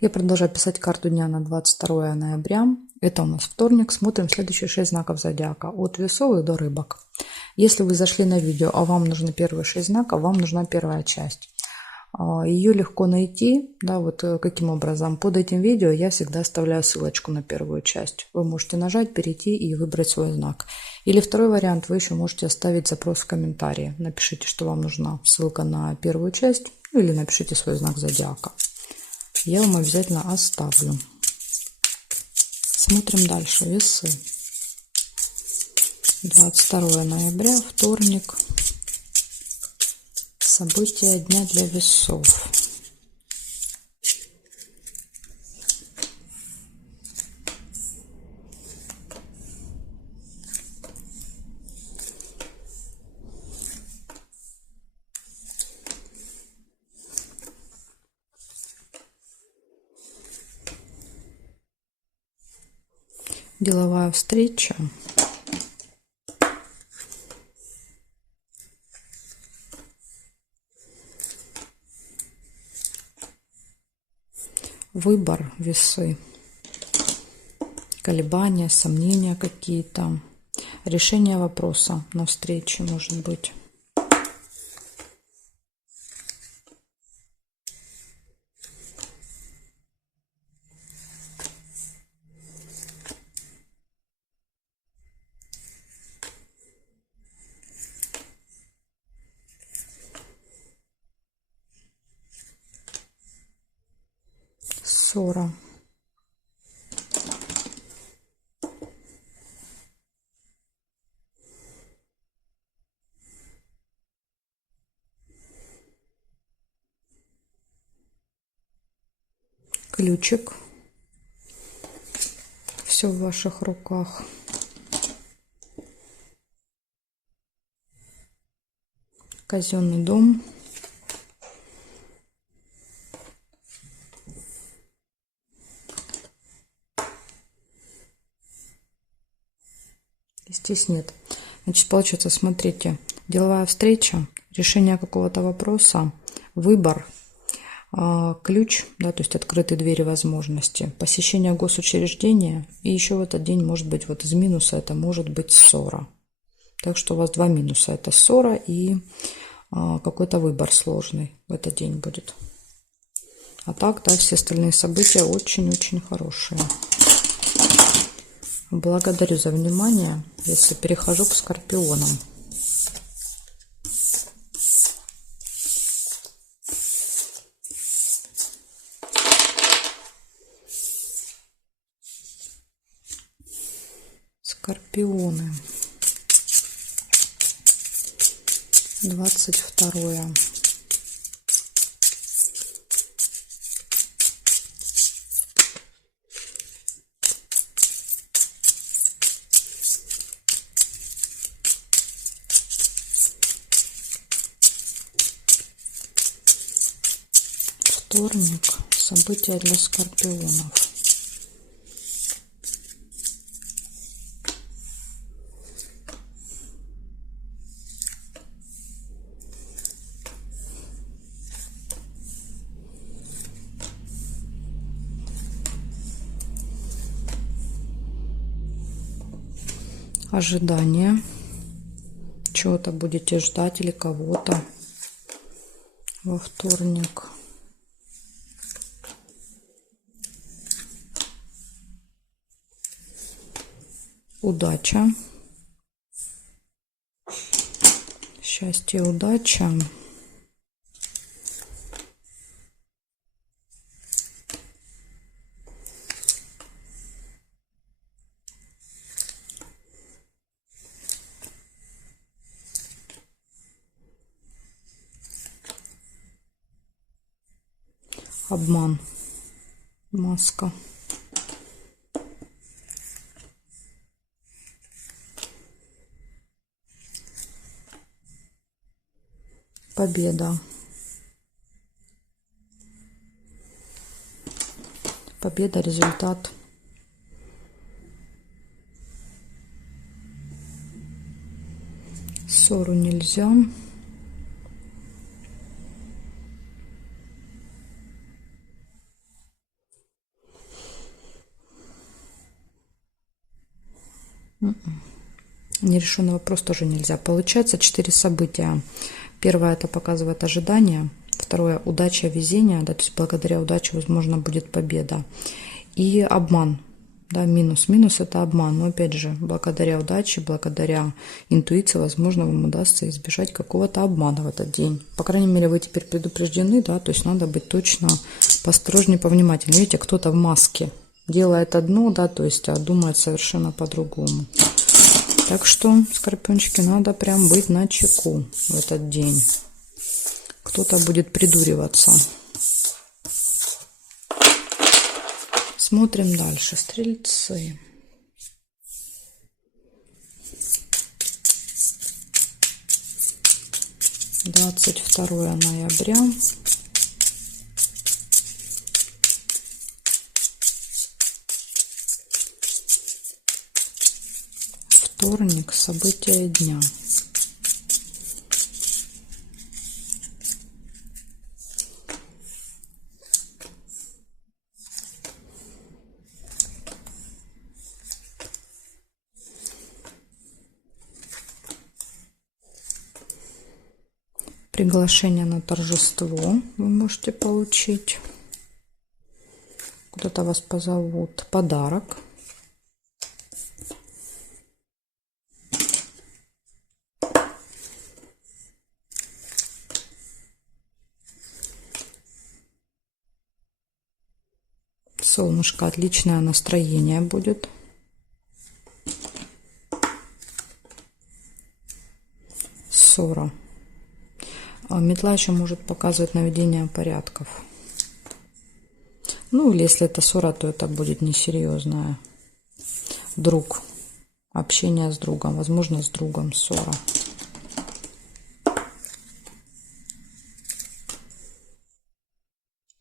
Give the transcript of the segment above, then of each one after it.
Я продолжаю писать карту дня на 22 ноября. Это у нас вторник. Смотрим следующие 6 знаков зодиака. От весовых до рыбок. Если вы зашли на видео, а вам нужны первые 6 знаков, вам нужна первая часть. Ее легко найти. Да, вот каким образом. Под этим видео я всегда оставляю ссылочку на первую часть. Вы можете нажать, перейти и выбрать свой знак. Или второй вариант, вы еще можете оставить запрос в комментарии. Напишите, что вам нужна ссылка на первую часть. Или напишите свой знак зодиака. Я вам обязательно оставлю. Смотрим дальше. Весы. 22 ноября, вторник. События дня для весов. Деловая встреча. Выбор, весы. Колебания, сомнения какие-то. Решение вопроса на встрече может быть. Ссора. Ключик. Все в ваших руках. Казенный дом. Здесь нет. Значит, получается, смотрите, деловая встреча, решение какого-то вопроса, выбор, ключ, да, то есть открытые двери возможности, посещение госучреждения, и еще в этот день может быть вот из минуса это может быть ссора. Так что у вас два минуса, это ссора и какой-то выбор сложный в этот день будет. А так, да, все остальные события очень-очень хорошие. Благодарю за внимание. Если перехожу к скорпионам. Скорпионы. 22. Вторник. События для скорпионов. Ожидание. Чего-то будете ждать или кого-то во вторник. Удача. Счастье, удача. Обман. Маска. Победа. Победа, результат. Ссору нельзя. Нерешенный вопрос тоже нельзя. Получается 4 события. Первое — это показывает ожидание. Второе — удача, везение, да, то есть благодаря удаче, возможно, будет победа. И обман, да, минус. Минус — это обман. Но опять же, благодаря удаче, благодаря интуиции, возможно, вам удастся избежать какого-то обмана в этот день. По крайней мере, вы теперь предупреждены, да, то есть надо быть точно поосторожнее, повнимательнее. Видите, кто-то в маске делает одно, да, то есть думает совершенно по-другому. Так что, скорпиончики, надо прям быть начеку в этот день. Кто-то будет придуриваться. Смотрим дальше. Стрельцы. — 22 ноября. Вторник. События дня. Приглашение на торжество вы можете получить. Куда-то вас позовут. Подарок. Солнышко, отличное настроение будет. Ссора. Метла еще может показывать наведение порядков. Ну, или если это ссора, то это будет несерьезная. Друг. Общение с другом. Возможно, с другом ссора.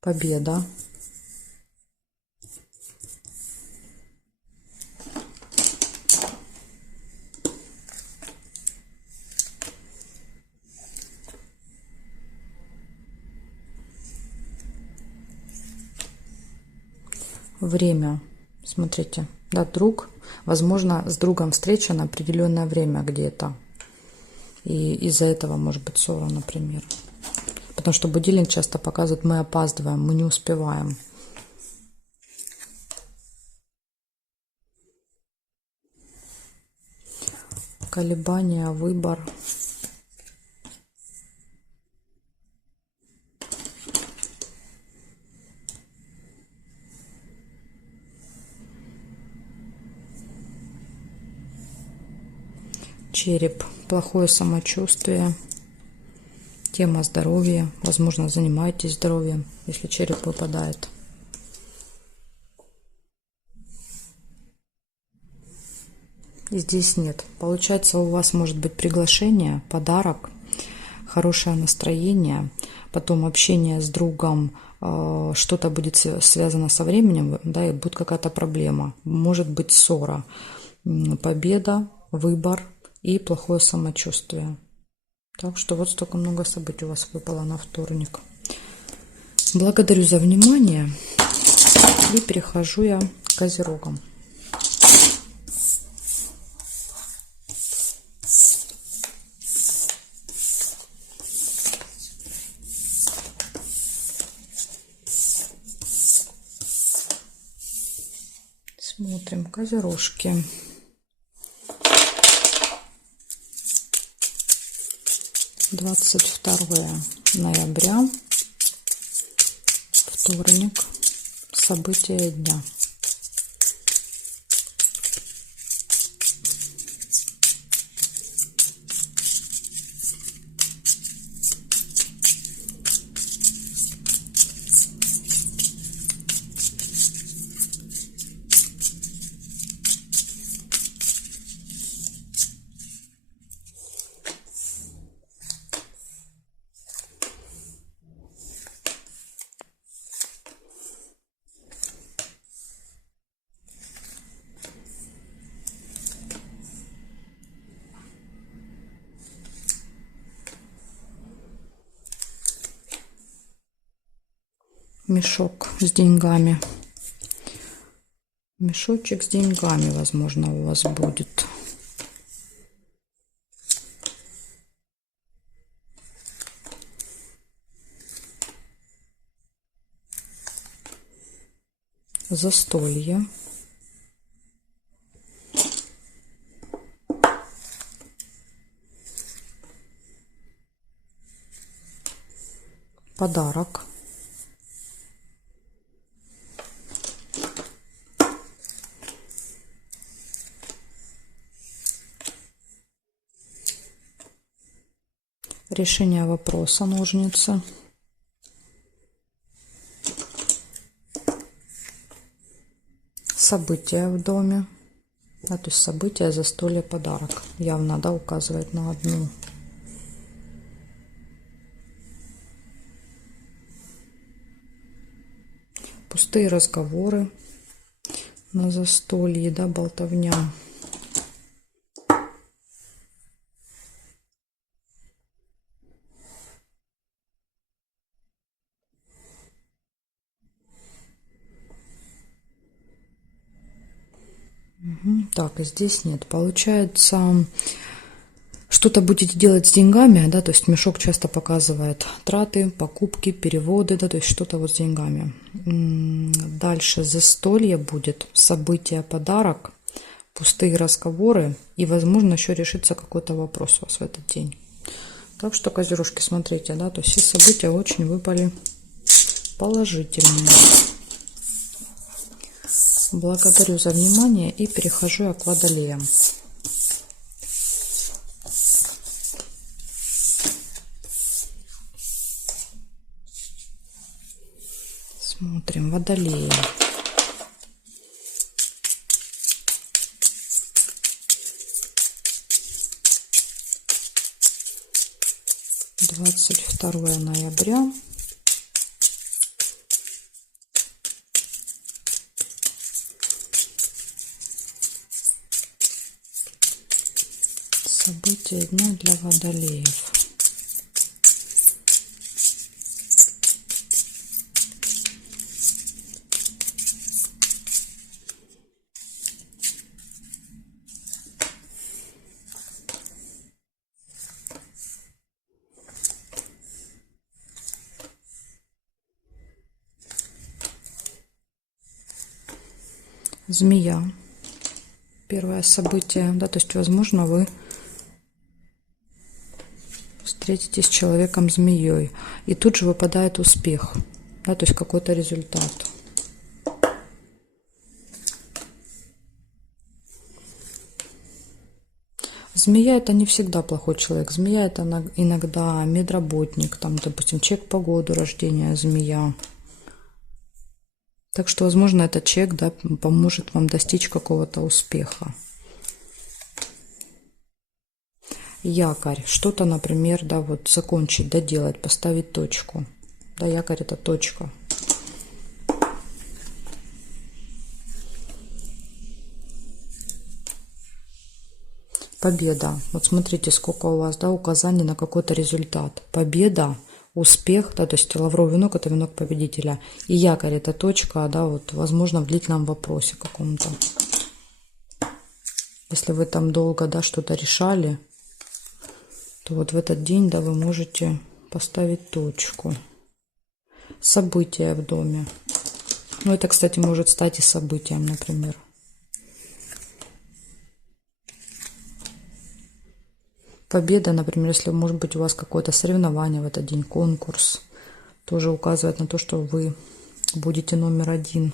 Победа. Время. Смотрите, да, друг. Возможно, с другом встреча на определенное время где-то. И из-за этого может быть ссора, например. Потому что будильник часто показывает, мы опаздываем, мы не успеваем. Колебания, выбор. Череп. Плохое самочувствие. Тема здоровья. Возможно, занимаетесь здоровьем, если череп выпадает. И здесь нет. Получается, у вас может быть приглашение, подарок, хорошее настроение, потом общение с другом, что-то будет связано со временем, да, и будет какая-то проблема. Может быть ссора, победа, выбор и плохое самочувствие. Так что вот столько много событий у вас выпало на вторник. Благодарю за внимание. И перехожу я к козерогам. Смотрим козерожки. — 22 ноября, вторник, события дня. Мешок с деньгами. Мешочек с деньгами, возможно, у вас будет. Застолье. Подарок. Решение вопроса, ножницы. События в доме. Да, то есть события, застолье, подарок. Явно, да, указывает на одну. Пустые разговоры на застолье, да, болтовня. Так, и здесь нет. Получается, что-то будете делать с деньгами, да, то есть мешок часто показывает траты, покупки, переводы, да, то есть что-то вот с деньгами. Дальше застолье будет, событие, подарок, пустые разговоры и, возможно, еще решится какой-то вопрос у вас в этот день. Так что, козерожки, смотрите, да, то есть все события очень выпали положительные. Благодарю за внимание и перехожу я к водолеям. Смотрим, водолеи. Двадцать 22 ноября. События дня для водолеев. Змея. Первое событие, да, то есть, возможно, вы встретитесь с человеком змеей, и тут же выпадает успех, да, то есть какой-то результат. Змея — это не всегда плохой человек. Змея — это иногда медработник, там, допустим, человек по году рождения змея. Так что, возможно, этот человек, да, поможет вам достичь какого-то успеха. Якорь. Что-то, например, да, вот закончить, доделать, поставить точку. Да, якорь — это точка. Победа. Вот смотрите, сколько у вас, да, указаний на какой-то результат. Победа, успех, да, то есть лавровый венок — это венок победителя. И якорь — это точка, да, вот, возможно, в длительном вопросе каком-то. Если вы там долго, да, что-то решали, то вот в этот день, да, вы можете поставить точку. События в доме. Ну, это, кстати, может стать и событием, например. Победа, например, если, может быть, у вас какое-то соревнование в этот день, конкурс, тоже указывает на то, что вы будете номер один.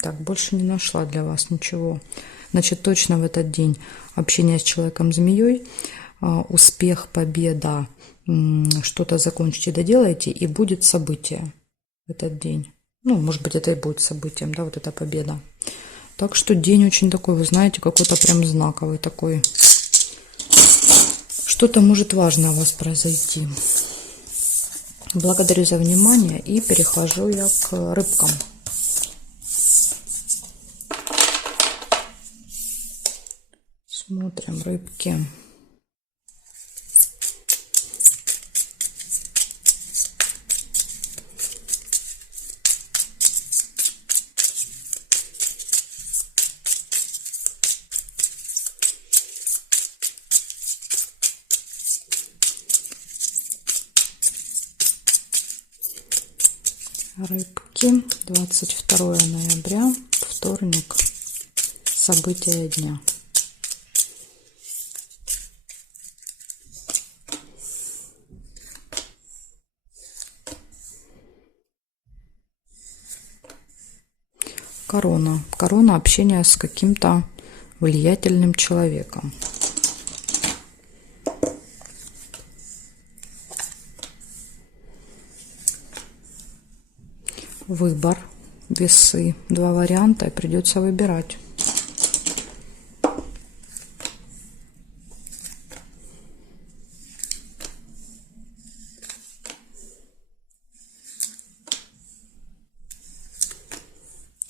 Так, больше не нашла для вас ничего. Значит, точно в этот день общение с человеком-змеей, успех, победа, что-то закончите, доделаете, и будет событие в этот день. Ну, может быть, это и будет событием, да, вот эта победа. Так что день очень такой, вы знаете, какой-то прям знаковый такой. Что-то может важное у вас произойти. Благодарю за внимание и перехожу я к рыбкам. Смотрим, рыбки. Рыбки, 22 ноября, вторник, события дня. Корона. Корона — общение с каким-то влиятельным человеком. Выбор. Весы. Два варианта, и придется выбирать.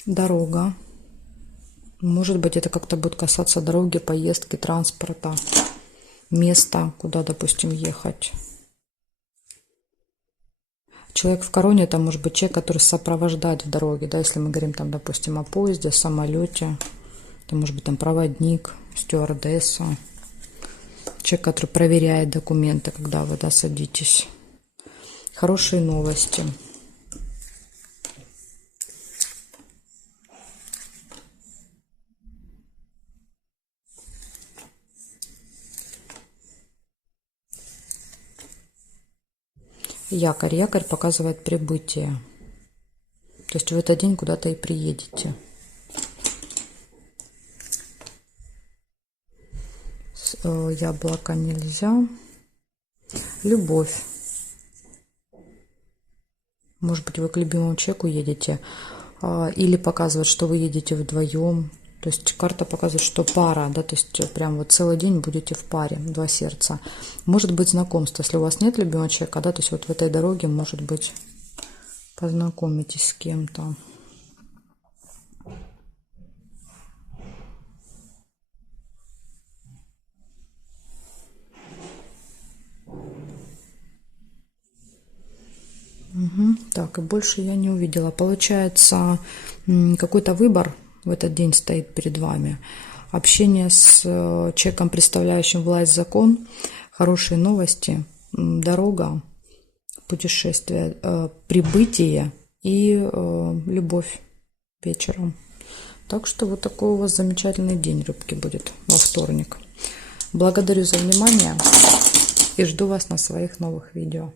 Дорога. Может быть, это как-то будет касаться дороги, поездки, транспорта, места, куда, допустим, ехать. Человек в короне — это может быть человек, который сопровождает в дороге, да, если мы говорим там, допустим, о поезде, самолете, это может быть там проводник, стюардесса, человек, который проверяет документы, когда вы, да, садитесь. Хорошие новости. Якорь. Якорь показывает прибытие. То есть в этот день куда-то и приедете. Яблоко нельзя. Любовь. Может быть, вы к любимому человеку едете. Или показывает, что вы едете вдвоем. То есть карта показывает, что пара, да, то есть прям вот целый день будете в паре, два сердца. Может быть знакомство, если у вас нет любимого человека, да, то есть вот в этой дороге, может быть, познакомитесь с кем-то. Так, и больше я не увидела. Получается, какой-то выбор в этот день стоит перед вами. Общение с человеком, представляющим власть, закон, хорошие новости, дорога, путешествие, прибытие и любовь вечером. Так что вот такой у вас замечательный день, рыбки, будет во вторник. Благодарю за внимание и жду вас на своих новых видео.